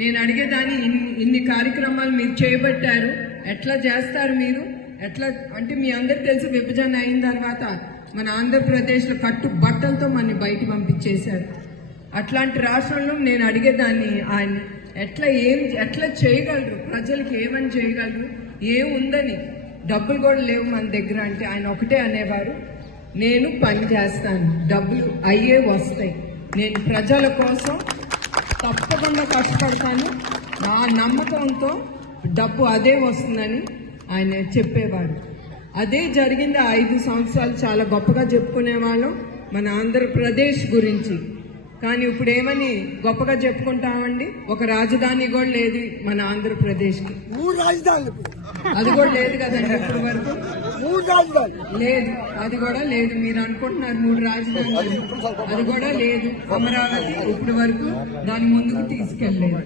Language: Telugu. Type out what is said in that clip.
నేను అడిగేదాన్ని ఇన్ని కార్యక్రమాలు మీరు చేపట్టారు, ఎట్లా చేస్తారు మీరు? ఎట్లా అంటే మీ అందరికి తెలిసి విభజన అయిన తర్వాత మన ఆంధ్రప్రదేశ్లో కట్టు బట్టలతో మన బయట పంపించేశారు. అట్లాంటి రాష్ట్రంలో నేను అడిగేదాన్ని ఆయన ఎట్లా చేయగలరు, ప్రజలకు ఏమని చేయగలరు, ఏముందని, డబ్బులు కూడా లేవు మన దగ్గర అంటే ఆయన ఒకటే అనేవారు, నేను పని చేస్తాను, డబ్బులు అయ్యే వస్తాయి, నేను ప్రజల కోసం తప్పకుండా కష్టపడతాను, నా నమ్మకంతో డబ్బు అదే వస్తుందని ఆయన చెప్పేవాడు. అదే జరిగింది 5 సంవత్సరాలు. చాలా గొప్పగా చెప్పుకునేవాళ్ళం మన ఆంధ్రప్రదేశ్ గురించి. కానీ ఇప్పుడు ఏమని గొప్పగా చెప్పుకుంటామండి? ఒక రాజధాని కూడా లేదు మన ఆంధ్రప్రదేశ్కి. 3 రాజధానులు అది కూడా లేదు కదండి ఇప్పటి వరకు. 3 రాజధానులు లేదు, అది కూడా లేదు. మీరు అనుకుంటున్నారు 3 రాజధానులు, అది కూడా లేదు. అమరావతి ఇప్పటి వరకు దాని ముందుకు తీసుకెళ్ళలేదు.